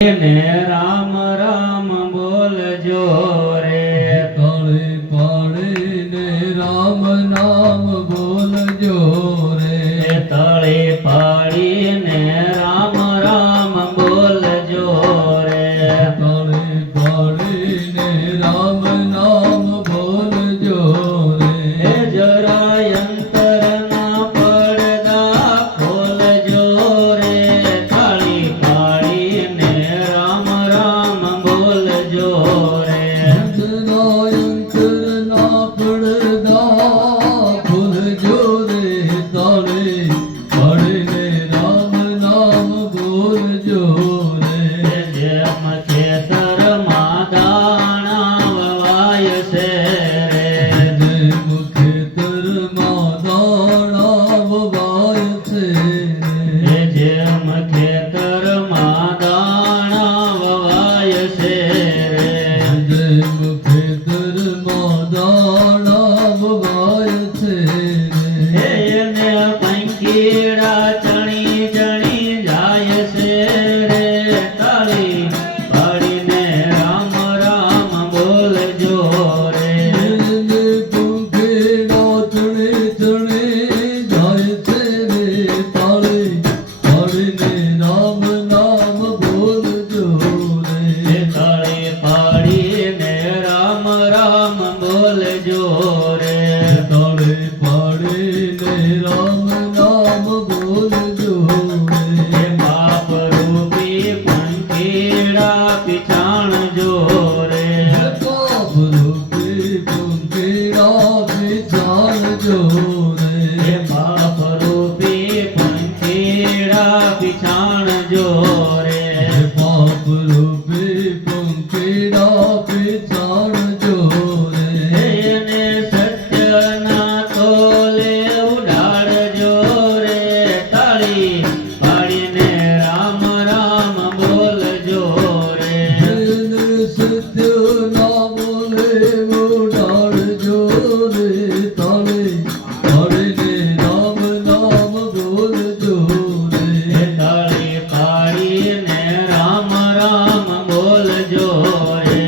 ને રામ રામ બોલજો રે તળે પાડીને રામ નામ બોલજો રે તળે પાડીને રામ રામ બોલજો રે તળે પાડીને રામ નામ બોલજો રે જરાય અંતર ના પડદા ખોલજો રે તાળી પાડીને રામ રામ બોલજો રે અંતર ના પડદા ખોલજો રે તળે પાડીને રામ નામ બોલજો રે જેમ ખેતરમાં દાણા વવાય છે રે ખેતરમાં દાણા વવાય છે જેમ ખેતરમાં દાણા વવાય છે રે જેમ ખેતરમાં દાણા વવાય છે એને પંખીડા ચણી ચણી જાય છે રે તાળી પાડીને રામ રામ બોલજો રે પંખીડા ચણે ચણે જાય છે રે તાળી પાડીને રામ નામ બોલજો રે તાળી પાડીને રામ રામ બોલજો રે તાળે પાડીને રામ નામ બોલજો રે બાપ રૂપી પંખીડા પીછાણજો રે પાપ રૂપે પંખીડા પીછાણજો રે બાપ રૂપી પંખીડા પીછાણજો રે પાપ રૂપે પંખીડા પીછાણજો રે એને સત્યના તોલે ઉડાડજો રે તાળી પાડીને રામ રામ બોલજો રે સત્ય ના બોલે ઉડાડજો રે તાળે પાડીને રામ નામ બોલજો રે તાળી પાડીને રામ રામ બોલજો રે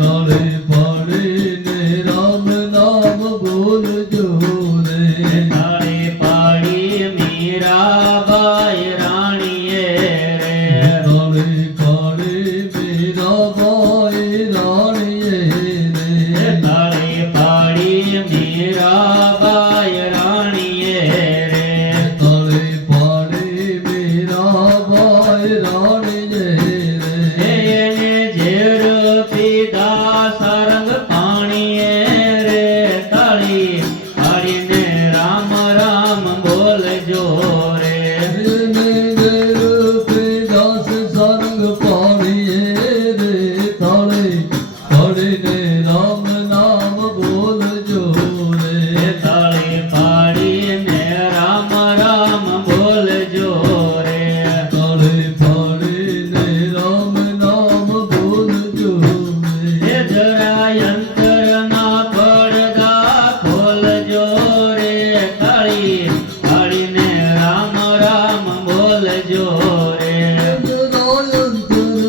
તાળે પાડીને રામ નામ બોલજો રે તાળી પાડી મીરાબાઈ રાણીએ રે તાળે પાડી મીરાબાઈ રાણીએ રે તાળી પાડી મીરાબાઈ રાણીએ રે તાળે પાડી મીરાબાઈ રાણીએ રે એને ઝેર પીધા સારંગ પાણીએ રે તાળી પાડીને રામ રામ બોલજો રે દાસ સારંગ પાણીએ રે તાળે પાડીને રામ નામ બોલજો રે તાળી પાડીને રામ રામ બોલજો રે તાળે પાડીને રામ નામ બોલજો રે જરાય અંતર ના પડદા ખોલજો રે તાળી પાડીને રામ રામ બોલજો રે અંતર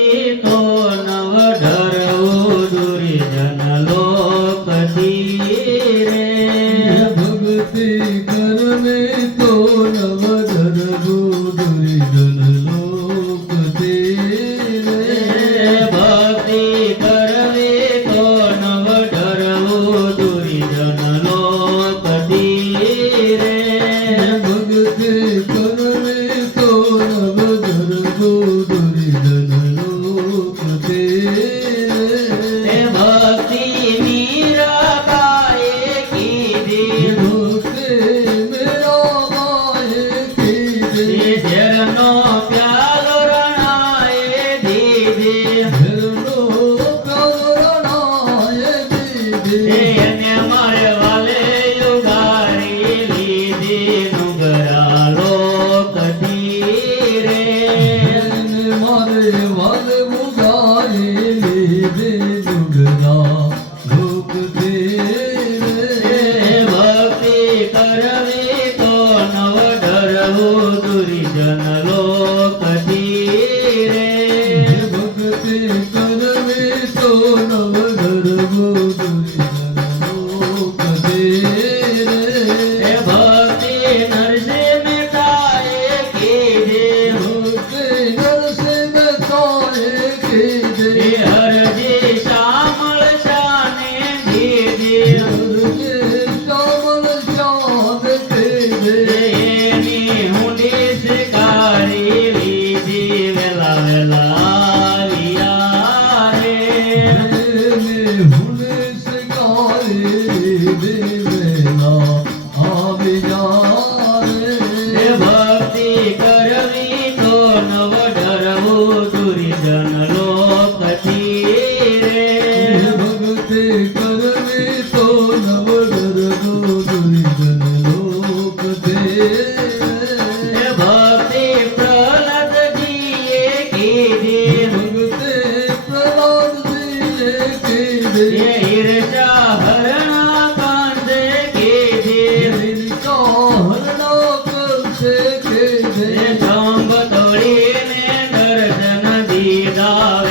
કરવી તો નવ ઢરવું દુર્જન લોકથી રે ભક્તિ કરવી તો નવ ધરવું દુર્જન લોકથી રે ભક્તિ કરવી તો નવ ઢરવું દુર્જન લોકથી રે ભક્તિ કરવી તો નવ ધરવું દુર્જન લોકથી તે ભક્તિ મીરાબાઈએ કીધી ભક્તિ મેરા માએ કીધી ઝેરનો પ્યાલો રણાએ દીધી ઘરનો કવરણાએ દીધી એને મારે વાલે યુગારી લીધી નુગરા લોકથી રે મારે વાલ મુગારી લીધે ડુંગરા લોકથી ભક્તિ કરવી તો નવ ઢરવું દુર્જન લોકથી રે ભક્તિ કરવી તો નવ ધરવું દુર્જન લોકથી ભક્તિ નરસિંહ મહેતાએ કીધી ભક્તિ નરસિંહ મહેતાએ કીધી હરજી શામળ શાને દીધી કમલ ચાંદ કીધી એની હુંડી શિકારી લીધી વેલા વેલા આવ્યા રે હુને શિકારી દેવેલા આવી રે ભક્તિ કરવી તો નવ ઢરવું દુર્જન લોકથી રે ભક્તિ કરવી તો નવ ધરવું દુર્જન લોકથી ભક્તિ પ્રહલાદજીએ કીધી ભક્તિ પ્રહલાદજીએ કીધી ઈર્ષા હરણા કાંસે કીધી હરણા કરશે કીધી જંબ તોડીને દર્શન દીધા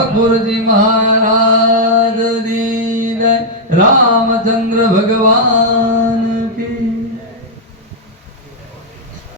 ઠાકોરજી મહારાજની જય રામચંદ્ર ભગવાન